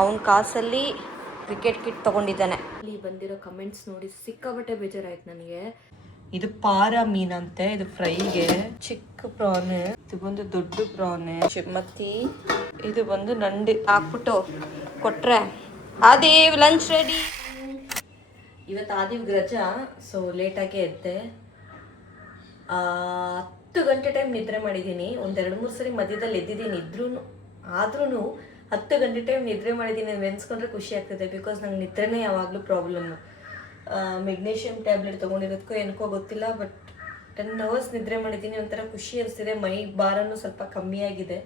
ಅವನ ಕಾಸಲ್ಲಿ cricket kit ತೊಗೊಂಡಿದ್ದಾನೆ. ಇಲ್ಲಿ ಬಂದಿರೋ ಕಮೆಂಟ್ಸ್ ನೋಡಿ ಸಿಕ್ಕಾಬಟ್ಟೆ ಬೇಜಾರಾಯ್ತು ನನಗೆ. ಇದು ಪಾರ ಮೀನಂತೆ, ಇದು ಫ್ರೈಗೆ. ಚಿಕ್ಕ ಪ್ರಾನ್, ಇದು ಬಂದು ದೊಡ್ಡ ಪ್ರಾನ್. ಚಿಮ್ಮತ್ತಿ, ಇದು ಬಂದು ನಂಡು ಹಾಕ್ಬಿಟ್ಟು ಕೊಟ್ರೆ ಆದೇವ್ ಲಂಚ್ ರೆಡಿ. ಇವತ್ತು ಆದಿವ್ಗೆ ರಜಾ, ಸೊ ಲೇಟಾಗೆ ಎದ್ದೆ. 10 ಗಂಟೆ ಟೈಮ್ ನಿದ್ರೆ ಮಾಡಿದ್ದೀನಿ. ಒಂದು 2-3 ಸರಿ ಮಧ್ಯದಲ್ಲಿ ಎದ್ದಿದ್ದೀನಿ. ಆದ್ರೂ 10 ಗಂಟೆ ಟೈಮ್ ನಿದ್ರೆ ಮಾಡಿದ್ದೀನಿ ನೆನೆಸ್ಕೊಂಡ್ರೆ ಖುಷಿ ಆಗ್ತದೆ. ಬಿಕಾಸ್ ನಂಗೆ ನಿದ್ರೆನೇ ಯಾವಾಗಲೂ ಪ್ರಾಬ್ಲಮ್ಮು. ಮೆಗ್ನೀಷಿಯಮ್ ಟ್ಯಾಬ್ಲೆಟ್ ತೊಗೊಂಡಿರೋದಕ್ಕೋ ಏನಕ್ಕೋ ಗೊತ್ತಿಲ್ಲ, ಬಟ್ 10 ಅವರ್ಸ್ ನಿದ್ರೆ ಮಾಡಿದ್ದೀನಿ. ಒಂಥರ ಖುಷಿ ಅನಿಸ್ತಿದೆ. ಮೈ ಭಾರನೂ ಸ್ವಲ್ಪ ಕಮ್ಮಿ ಆಗಿದೆ.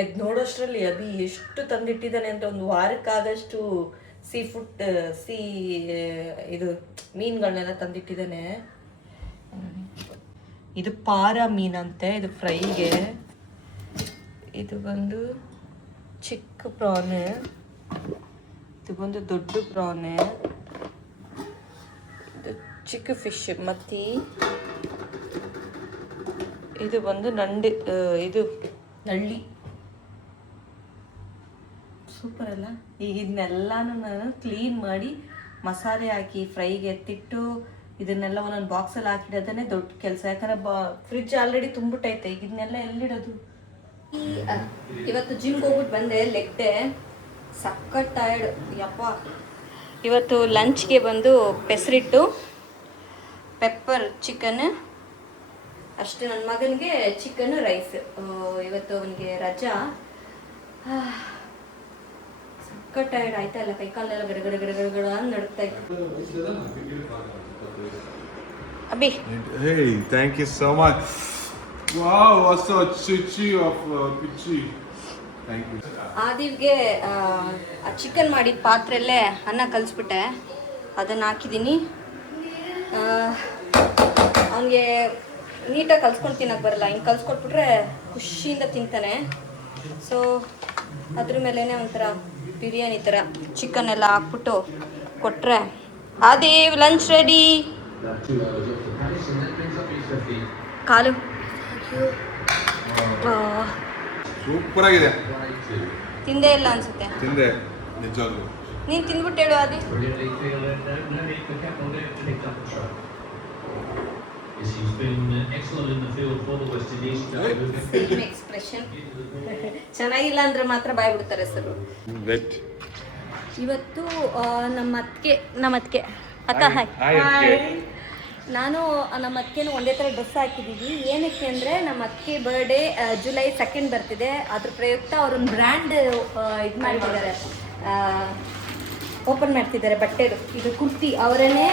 ಎದ್ದು ನೋಡೋಷ್ಟರಲ್ಲಿ ಅಭಿ ಎಷ್ಟು ತಂದಿಟ್ಟಿದ್ದಾನೆ ಅಂದರೆ ಒಂದು ವಾರಕ್ಕಾಗಷ್ಟು ಇದು ಮೀನುಗಳನ್ನೆಲ್ಲ ತಂದಿಟ್ಟಿದ್ದಾನೆ. ಇದು ಪಾರ ಮೀನಂತೆ, ಇದು ಫ್ರೈಗೆ. ಇದು ಬಂದು ಚಿಕ್ಕ ಪ್ರಾನ್, ಇದು ಬಂದು ದೊಡ್ಡ ಪ್ರಾನ್. ಇದು ಚಿಕ್ಕ ಫಿಶ್ ಮತ್ತಿ, ಇದು ಬಂದು ನಂಡು, ಇದು ನಳ್ಳಿ. ಸೂಪರ್ ಅಲ್ಲ. ಈಗ ಇದನ್ನೆಲ್ಲಾನು ನಾನು ಕ್ಲೀನ್ ಮಾಡಿ ಮಸಾಲೆ ಹಾಕಿ ಫ್ರೈಗೆ ಎತ್ತಿಟ್ಟು ಇದನ್ನೆಲ್ಲ ಒಂದೊಂದು ಬಾಕ್ಸಲ್ಲಿ ಹಾಕಿಡೋದೇ ದೊಡ್ಡ ಕೆಲಸ. ಯಾಕಂದರೆ ಫ್ರಿಡ್ಜ್ ಆಲ್ರೆಡಿ ತುಂಬಿಟ್ಟೈತೆ. ಈಗ ಇದನ್ನೆಲ್ಲ ಎಲ್ಲಿಡೋದು? ಇವತ್ತು ಜಿಮ್ಗೆ ಹೋಗ್ಬಿಟ್ಟು ಬಂದೆ, ಲೆಗ್ ಡೇ. ಸಖತ್ ಟಯರ್ಡ್ ಯಪ್ಪ. ಇವತ್ತು ಲಂಚ್ಗೆ ಬಂದು ಪೆಸರಿಟ್ಟು, ಪೆಪ್ಪರ್ ಚಿಕನ್ ಅಷ್ಟೇ. ನನ್ನ ಮಗನಿಗೆ ಚಿಕನ್ ರೈಸ್. ಇವತ್ತು ಅವನಿಗೆ ರಜಾ. ಸಖತ್ ಟಯರ್ಡ್ ಆಯ್ತಾ ಇಲ್ಲ, ಕೈಕಾಲೆಲ್ಲ ಗಡಗಡ ನಡುತ್ತಾ ಇತ್ತು. Abhi, hey, thank you so much. Wow, what's so chuchi of pichi. Thank you. ಆದಿವ್ಗೆ ಚಿಕನ್ ಮಾಡಿದ ಪಾತ್ರೆಯಲ್ಲೇ ಅನ್ನ ಕಲಿಸ್ಬಿಟ್ಟೆ, ಅದನ್ನು ಹಾಕಿದ್ದೀನಿ. ಅವನಿಗೆ ನೀಟಾಗಿ ಕಲ್ಸ್ಕೊಂಡು ತಿನ್ನೋಕೆ ಬರಲ್ಲ. ಹಿಂಗೆ ಕಲ್ಸ್ಕೊಟ್ಬಿಟ್ರೆ ಖುಷಿಯಿಂದ ತಿಂತಾನೆ. ಸೊ ಅದ್ರ ಮೇಲೇ ಒಂಥರ ಬಿರಿಯಾನಿ ಥರ ಚಿಕನ್ ಎಲ್ಲ ಹಾಕ್ಬಿಟ್ಟು ಕೊಟ್ಟರೆ ಆದೇವ್ ಲಂಚ್ ರೆಡಿ. ಕಾಲು ಸೂಪರ್ ಆಗಿದೆ. ತಿಂದೇ ಇಲ್ಲ ಅನ್ಸುತ್ತೆ. ತಿಂದೆ ನಿಜವಾಗ್ಲೂ. ನೀನು ತಿಂದ್ಬಿಟ್ಟು ಹೇಳು ಆದಿ. ಎಕ್ಸ್ಪ್ರೆಷನ್ ಚೆನ್ನಾಗಿಲ್ಲ ಅಂದ್ರೆ ಮಾತ್ರ ಬಾಯ್ ಬಿಡ್ತಾರೆ ಸರ್. ಇವತ್ತು ನಮ್ಮ ಅತ್ತಿಗೆ ಅಕ್ಕ ಹಾಯ್. ನಾನು ನಮ್ಮ ಅತ್ತಿಗೆನೂ ಒಂದೇ ಥರ ಡ್ರೆಸ್ ಹಾಕಿದ್ದೀವಿ. ಏನಕ್ಕೆ ಅಂದರೆ ನಮ್ಮ ಅತ್ತಿಗೆ ಬರ್ಡೇ ಜುಲೈ 2 ಬರ್ತಿದೆ. ಅದ್ರ ಪ್ರಯುಕ್ತ ಅವ್ರೊಂದು ಬ್ರ್ಯಾಂಡ್ ಇದು ಮಾಡಿದ್ದಾರೆ, ಓಪನ್ ಮಾಡ್ತಿದ್ದಾರೆ ಬಟ್ಟೆದು. ಇದು ಕುರ್ತಿ ಅವರೇನೆ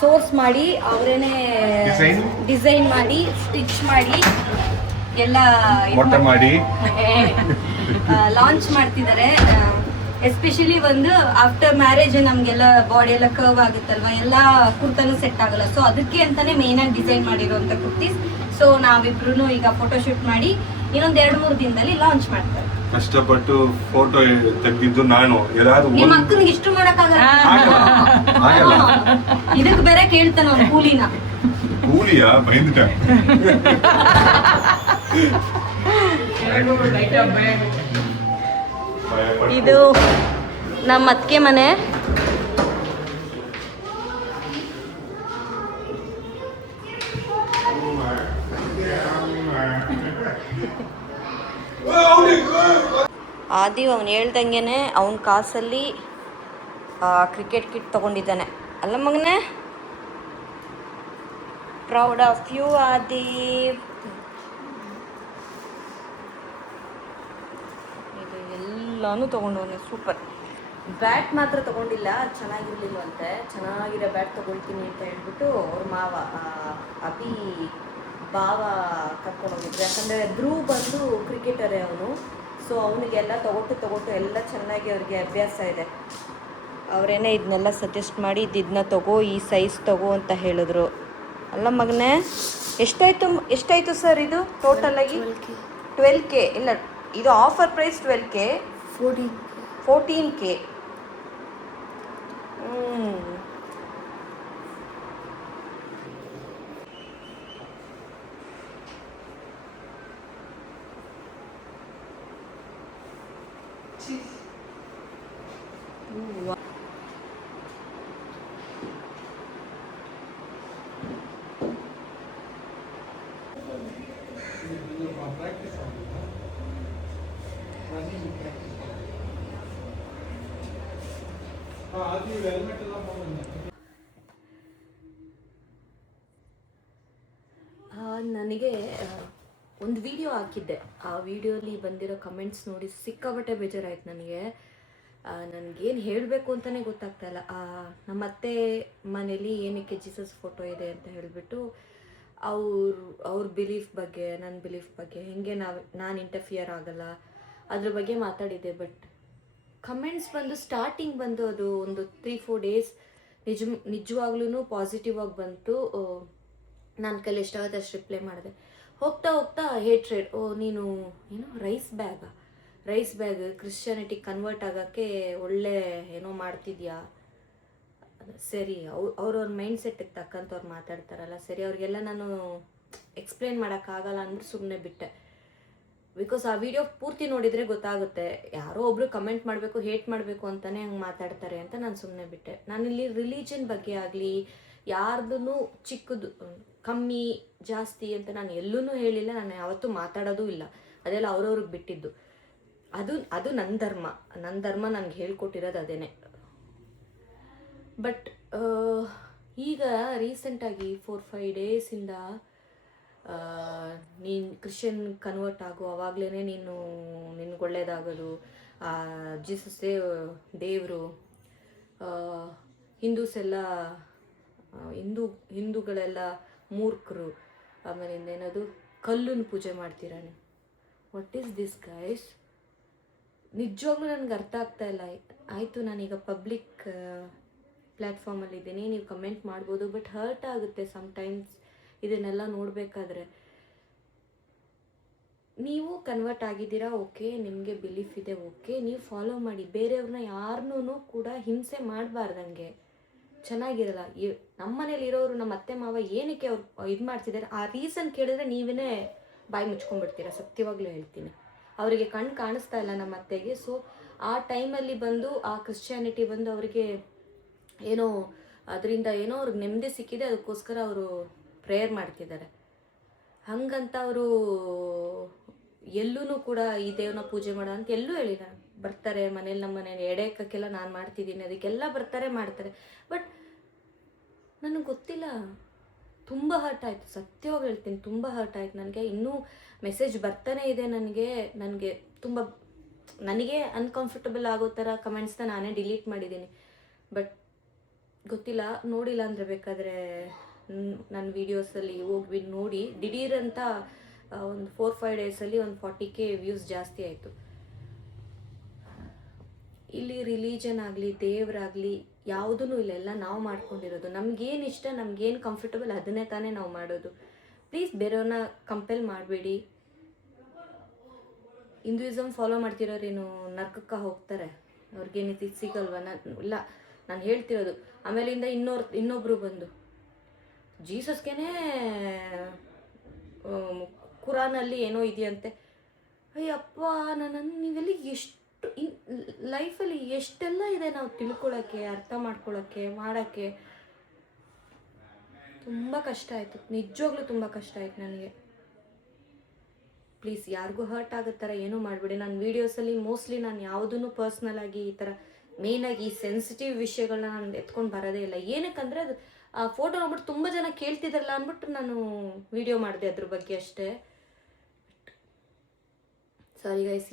ಸೋರ್ಸ್ ಮಾಡಿ, ಅವರೇನೆ ಡಿಸೈನ್ ಮಾಡಿ, ಸ್ಟಿಚ್ ಮಾಡಿ, ಎಲ್ಲ ಮಾಡಿ ಲಾಂಚ್ ಮಾಡ್ತಿದ್ದಾರೆ. ಎಸ್ಪೆಷಲಿ ಒಂದು ಆಫ್ಟರ್ ಮ್ಯಾರೇಜ್ ನಮಗೆಲ್ಲ ಬಾಡಿ ಎಲ್ಲ ಕರ್ವ್ ಆಗುತ್ತಲ್ವ, ಎಲ್ಲ ಕುರ್ತಾನು ಸೆಟ್ ಆಗಲ್ಲ. ಸೊ ಅದಕ್ಕೆ ಅಂತಾನೆ ಮೇಯ್ನಾಗಿ ಡಿಸೈನ್ ಮಾಡಿರುವಂಥ ಕುರ್ತೀಸ್. ಸೊ ನಾವಿಬ್ರು ಈಗ ಫೋಟೋಶೂಟ್ ಮಾಡಿ ಇನ್ನೊಂದು 2-3 ದಿನದಲ್ಲಿ ಲಾಂಚ್ ಮಾಡ್ತಾರೆ. ಕಷ್ಟಪಟ್ಟು ಫೋಟೋ ತೆಗೆದಿದ್ದು ನಾನು. ನಿಮ್ಮ ಅಕ್ಕನಿಗೆ ಇಷ್ಟು ಮಾಡಕ್ಕಾಗಲ್ಲ, ಇದಕ್ಕೆ ಬೇರೆ ಕೇಳ್ತಾನ ಅವ್ನು ಕೂಲಿನ. ಕೂಲಿಯಾ ಬೈಂದಿಟ. ಇದು ನಮ್ಮ ಅತ್ತಿಗೆ ಮನೆ. ಆದಿವ್ ಅವನು ಹೇಳ್ದಂಗೆ ಅವನ ಕಾಸಲ್ಲಿ ಕ್ರಿಕೆಟ್ ಕಿಟ್ ತೊಗೊಂಡಿದ್ದಾನೆ ಅಲ್ಲ ಮಗನೇ. Proud of you Aadiv. ಇದು ಎಲ್ಲಾನು ತೊಗೊಂಡವನೆ. ಸೂಪರ್. ಬ್ಯಾಟ್ ಮಾತ್ರ ತೊಗೊಂಡಿಲ್ಲ, ಚೆನ್ನಾಗಿರ್ಲಿಲ್ವಂತೆ. ಚೆನ್ನಾಗಿರೋ ಬ್ಯಾಟ್ ತೊಗೊಳ್ತೀನಿ ಅಂತ ಹೇಳ್ಬಿಟ್ಟು ಅವ್ರ ಮಾವ ಅಭಿ ಭಾವ ಕರ್ಕೊಂಡು ಹೋಗಿದ್ರು. ಯಾಕಂದರೆ ಧ್ರುವ್ ಬಂದು ಕ್ರಿಕೆಟರೇ ಅವನು. ಸೊ ಅವನಿಗೆಲ್ಲ ತೊಗೊಟ್ಟು ಎಲ್ಲ ಚೆನ್ನಾಗಿ ಅವ್ರಿಗೆ ಅಭ್ಯಾಸ ಇದೆ. ಅವರೇನೇ ಇದನ್ನೆಲ್ಲ ಸಜೆಸ್ಟ್ ಮಾಡಿ ಇದನ್ನ ತಗೋ, ಈ ಸೈಜ್ ತಗೋ ಅಂತ ಹೇಳಿದ್ರು ಅಲ್ಲ ಮಗನೇ. ಎಷ್ಟಾಯಿತು ಸರ್ ಇದು ಟೋಟಲಾಗಿ? 12K. ಇಲ್ಲ, ಇದು ಆಫರ್ ಪ್ರೈಸ್ 12K. 14K. ನನಗೆ ಒಂದು ವಿಡಿಯೋ ಹಾಕಿದ್ದೆ, ಆ ವಿಡಿಯೋಲಿ ಬಂದಿರೋ ಕಮೆಂಟ್ಸ್ ನೋಡಿ ಸಿಕ್ಕಾಬಟ್ಟೆ ಬೇಜಾರಾಯ್ತು ನನಗೆ. ನನಗೇನು ಹೇಳಬೇಕು ಅಂತಲೇ ಗೊತ್ತಾಗ್ತಾ ಇಲ್ಲ. ನಮ್ಮ ಅತ್ತೆ ಮನೇಲಿ ಏನಕ್ಕೆ ಜೀಸಸ್ ಫೋಟೋ ಇದೆ ಅಂತ ಹೇಳಿಬಿಟ್ಟು ಅವ್ರ ಬಿಲೀಫ್ ಬಗ್ಗೆ ನನ್ನ ಬಿಲೀಫ್ ಬಗ್ಗೆ ಹೇಗೆ ನಾನು ಇಂಟರ್ಫಿಯರ್ ಆಗಲ್ಲ ಅದ್ರ ಬಗ್ಗೆ ಮಾತಾಡಿದ್ದೆ. ಬಟ್ ಕಮೆಂಟ್ಸ್ ಬಂದು ಸ್ಟಾರ್ಟಿಂಗ್ ಬಂದು ಅದು ಒಂದು 3-4 ಡೇಸ್ ನಿಜವಾಗ್ಲೂ ಪಾಸಿಟಿವ್ ಆಗಿ ಬಂತು. ನನ್ನ ಕೈಲಿ ಎಷ್ಟಾಗುತ್ತೆ ಅಷ್ಟು ರಿಪ್ಲೈ ಮಾಡಿದೆ. ಹೋಗ್ತಾ ಹೋಗ್ತಾ ಹೇಟ್ರೇಡ್, ನೀನು ಏನು ರೈಸ್ ಬ್ಯಾಗ್ ಕ್ರಿಶ್ಚಿಯಾನಿಟಿ ಕನ್ವರ್ಟ್ ಆಗೋಕ್ಕೆ ಒಳ್ಳೆ ಏನೋ ಮಾಡ್ತಿದ್ಯಾ, ಸರಿ ಅವ್ರವ್ರ ಮೈಂಡ್ ಸೆಟ್ಟಿಗೆ ತಕ್ಕಂಥವ್ರು ಮಾತಾಡ್ತಾರಲ್ಲ, ಸರಿ ಅವ್ರಿಗೆಲ್ಲ ನಾನು ಎಕ್ಸ್ಪ್ಲೇನ್ ಮಾಡೋಕ್ಕಾಗಲ್ಲ ಅಂದ್ಬಿಟ್ಟು ಸುಮ್ಮನೆ ಬಿಟ್ಟೆ. ಬಿಕಾಸ್ ಆ ವಿಡಿಯೋ ಪೂರ್ತಿ ನೋಡಿದರೆ ಗೊತ್ತಾಗುತ್ತೆ, ಯಾರೋ ಒಬ್ರು ಕಮೆಂಟ್ ಮಾಡಬೇಕು ಹೇಟ್ ಮಾಡಬೇಕು ಅಂತಲೇ ಹಂಗೆ ಮಾತಾಡ್ತಾರೆ ಅಂತ ನಾನು ಸುಮ್ಮನೆ ಬಿಟ್ಟೆ. ನಾನಿಲ್ಲಿ ರಿಲಿಜನ್ ಬಗ್ಗೆ ಆಗಲಿ ಯಾರ್ದೂ ಚಿಕ್ಕದು ಕಮ್ಮಿ ಜಾಸ್ತಿ ಅಂತ ನಾನು ಎಲ್ಲೂ ಹೇಳಿಲ್ಲ, ನಾನು ಯಾವತ್ತೂ ಮಾತಾಡೋದೂ ಇಲ್ಲ. ಅದೆಲ್ಲ ಅವ್ರವ್ರಿಗೆ ಬಿಟ್ಟಿದ್ದು. ಅದು ನನ್ನ ಧರ್ಮ ನನಗೆ ಹೇಳ್ಕೊಟ್ಟಿರೋದು ಅದೇನೆ. ಬಟ್ ಈಗ ರೀಸೆಂಟಾಗಿ 4-5 ಡೇಸಿಂದ ನೀನು ಕ್ರಿಶ್ಚಿಯನ್ ಕನ್ವರ್ಟ್ ಆಗು, ಆವಾಗಲೇ ನಿನ್ಗೆ ಒಳ್ಳೇದಾಗೋದು, ಜೀಸಸ್ಸೇ ದೇವರು, ಹಿಂದೂಗಳೆಲ್ಲ ಮೂರ್ಖರು, ಆಮೇಲೆ ಇನ್ನೇನದು ಕಲ್ಲನ್ನು ಪೂಜೆ ಮಾಡ್ತೀರಾ ನೀವು. What is this guys? ನಿಜವಾಗ್ಲೂ ನನಗೆ ಅರ್ಥ ಆಗ್ತಾ ಇಲ್ಲ. ಆಯಿತು, ನಾನೀಗ ಪಬ್ಲಿಕ್ ಪ್ಲ್ಯಾಟ್ಫಾರ್ಮಲ್ಲಿದ್ದೀನಿ, ನೀವು ಕಮೆಂಟ್ ಮಾಡ್ಬೋದು, ಬಟ್ ಹರ್ಟ್ ಆಗುತ್ತೆ ಸಮ್ಟೈಮ್ಸ್ ಇದನ್ನೆಲ್ಲ ನೋಡಬೇಕಾದ್ರೆ. ನೀವು ಕನ್ವರ್ಟ್ ಆಗಿದ್ದೀರಾ, ಓಕೆ, ನಿಮಗೆ ಬಿಲೀಫ್ ಇದೆ, ಓಕೆ, ನೀವು ಫಾಲೋ ಮಾಡಿ. ಬೇರೆಯವ್ರನ್ನ ಯಾರನ್ನೂ ಕೂಡ ಹಿಂಸೆ ಮಾಡಬಾರ್ದಂಗೆ, ಚೆನ್ನಾಗಿರಲ್ಲ. ನಮ್ಮ ಮನೇಲಿ ಇರೋರು, ನಮ್ಮ ಅತ್ತೆ ಮಾವ ಏನಕ್ಕೆ ಅವ್ರು ಇದು ಮಾಡ್ತಿದ್ದಾರೆ, ಆ ರೀಸನ್ ಕೇಳಿದ್ರೆ ನೀವೇ ಬಾಯಿ ಮುಚ್ಕೊಂಡ್ಬಿಡ್ತೀರ, ಸತ್ಯವಾಗ್ಲೂ ಹೇಳ್ತೀನಿ. ಅವರಿಗೆ ಕಣ್ಣು ಕಾಣಿಸ್ತಾ ಇಲ್ಲ ನಮ್ಮ ಅತ್ತೆಗೆ. ಸೊ ಆ ಟೈಮಲ್ಲಿ ಬಂದು ಆ ಕ್ರಿಶ್ಚಿಯಾನಿಟಿ ಬಂದು ಅವರಿಗೆ ಏನೋ ಅದರಿಂದ ಏನೋ ಅವ್ರಿಗೆ ನೆಮ್ಮದಿ ಸಿಕ್ಕಿದೆ, ಅದಕ್ಕೋಸ್ಕರ ಅವರು ಪ್ರೇಯರ್ ಮಾಡ್ತಿದ್ದಾರೆ. ಹಂಗಂತ ಅವರು ಎಲ್ಲೂ ಕೂಡ ಈ ದೇವ್ರನ್ನ ಪೂಜೆ ಮಾಡೋ ಅಂತ ಎಲ್ಲೂ ಹೇಳಿಲ್ಲ. ಬರ್ತಾರೆ ಮನೇಲಿ, ನಮ್ಮ ಮನೇಲಿ ಎಡೆಯಕ್ಕೆಲ್ಲ ನಾನು ಮಾಡ್ತಿದ್ದೀನಿ, ಅದಕ್ಕೆಲ್ಲ ಬರ್ತಾರೆ ಮಾಡ್ತಾರೆ. ಬಟ್ ನನಗೆ ಗೊತ್ತಿಲ್ಲ, ತುಂಬ ಹರ್ಟ್ ಆಯಿತು, ಸತ್ಯವಾಗಿ ಹೇಳ್ತೀನಿ, ತುಂಬ ಹರ್ಟ್ ಆಯಿತು ನನಗೆ. ಇನ್ನೂ ಮೆಸೇಜ್ ಬರ್ತಾನೆ ಇದೆ ನನಗೆ ತುಂಬ ನನಗೆ ಅನ್ಕಂಫರ್ಟಬಲ್ ಆಗೋ ಥರ ಕಮೆಂಟ್ಸ್ನ ನಾನೇ ಡಿಲೀಟ್ ಮಾಡಿದ್ದೀನಿ. ಬಟ್ ಗೊತ್ತಿಲ್ಲ, ನೋಡಿಲ್ಲ ಅಂದರೆ ಬೇಕಾದರೆ ನನ್ನ ವೀಡಿಯೋಸಲ್ಲಿ ಹೋಗಿ ನೋಡಿ. ದಿಢೀರಂತ ಒಂದು 4-5 ಡೇಸಲ್ಲಿ ಒಂದು 40K ವ್ಯೂಸ್ ಜಾಸ್ತಿ ಆಯಿತು. ಇಲ್ಲಿ ರಿಲಿಜನ್ ಆಗಲಿ ದೇವರಾಗಲಿ ಯಾವುದೂ ಇಲ್ಲ, ಎಲ್ಲ ನಾವು ಮಾಡ್ಕೊಂಡಿರೋದು. ನಮಗೇನು ಇಷ್ಟ, ನಮಗೇನು ಕಂಫರ್ಟಬಲ್ ಅದನ್ನೇ ತಾನೇ ನಾವು ಮಾಡೋದು. ಪ್ಲೀಸ್ ಬೇರೆಯವ್ರನ್ನ ಕಂಪೆಲ್ ಮಾಡಬೇಡಿ. ಹಿಂದೂಯಿಸಮ್ ಫಾಲೋ ಮಾಡ್ತಿರೋರೇನು ನರ್ಕಕ್ಕೆ ಹೋಗ್ತಾರೆ, ಅವ್ರಿಗೇನು ಇದು ಸಿಗಲ್ವ? ಇಲ್ಲ, ನಾನು ಹೇಳ್ತಿರೋದು. ಆಮೇಲಿಂದ ಇನ್ನೊಬ್ಬರು ಬಂದು ಜೀಸಸ್ಗೇನೆ ಕುರಾನಲ್ಲಿ ಏನೋ ಇದೆಯಂತೆ. ಅಯ್ಯಪ್ಪ, ನೀವೆಲ್ಲ ಎಷ್ಟು ಲೈಫಲ್ಲಿ ಎಷ್ಟೆಲ್ಲ ಇದೆ ನಾವು ತಿಳ್ಕೊಳ್ಳೋಕ್ಕೆ, ಅರ್ಥ ಮಾಡ್ಕೊಳ್ಳೋಕ್ಕೆ, ಮಾಡೋಕ್ಕೆ. ತುಂಬ ಕಷ್ಟ ಆಯಿತು, ನಿಜವಾಗ್ಲೂ ತುಂಬ ಕಷ್ಟ ಆಯಿತು ನನಗೆ. ಪ್ಲೀಸ್ ಯಾರಿಗೂ ಹರ್ಟ್ ಆಗೋ ಥರ ಏನೂ ಮಾಡಬೇಡಿ. ನನ್ನ ವೀಡಿಯೋಸಲ್ಲಿ ಮೋಸ್ಟ್ಲಿ ನಾನು ಯಾವುದೂ ಪರ್ಸ್ನಲ್ ಆಗಿ ಈ ಥರ ಮೇಯ್ನಾಗಿ ಈ ಸೆನ್ಸಿಟಿವ್ ವಿಷಯಗಳನ್ನ ನಾನು ಎತ್ಕೊಂಡು ಬರೋದೇ ಇಲ್ಲ. ಏನಕ್ಕಂದರೆ ಅದು ಆ ಫೋಟೋ ನೋಡ್ಬಿಟ್ಟು ತುಂಬ ಜನ ಕೇಳ್ತಿದ್ದಾರಲ್ಲ ಅಂದ್ಬಿಟ್ಟು ನಾನು ವಿಡಿಯೋ ಮಾಡಿದೆ ಅದ್ರ ಬಗ್ಗೆ ಅಷ್ಟೇ. ಸಾರಿ ಗೈಸ್,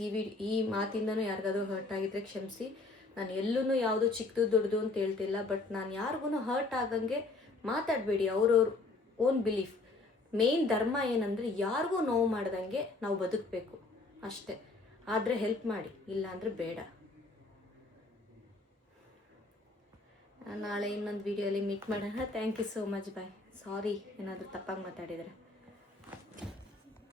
ಈ ಮಾತಿಂದನೂ ಯಾರಿಗಾದ್ರೂ ಹರ್ಟ್ ಆಗಿದ್ರೆ ಕ್ಷಮಿಸಿ. ನಾನು ಎಲ್ಲೂ ಯಾವುದು ಚಿಕ್ಕದು ದೊಡ್ಡದು ಅಂತ ಹೇಳ್ತಿಲ್ಲ. ಬಟ್ ನಾನು ಯಾರಿಗೂ ಹರ್ಟ್ ಆಗಂಗೆ ಮಾತಾಡಬೇಡಿ. ಅವ್ರವ್ರ ಓನ್ ಬಿಲೀಫ್. ಮೇನ್ ಧರ್ಮ ಏನಂದರೆ ಯಾರಿಗೂ ನೋವು ಮಾಡ್ದಂಗೆ ನಾವು ಬದುಕಬೇಕು ಅಷ್ಟೇ. ಆದರೆ ಹೆಲ್ಪ್ ಮಾಡಿ, ಇಲ್ಲ ಅಂದರೆ ಬೇಡ. ನಾಳೆ ಇನ್ನೊಂದು ವೀಡಿಯೋಲಿ ಮೀಟ್ ಮಾಡೋಣ. ಥ್ಯಾಂಕ್ ಯು ಸೋ ಮಚ್, ಬಾಯ್. ಸಾರಿ ಏನಾದರೂ ತಪ್ಪಾಗಿ ಮಾತಾಡಿದರೆ.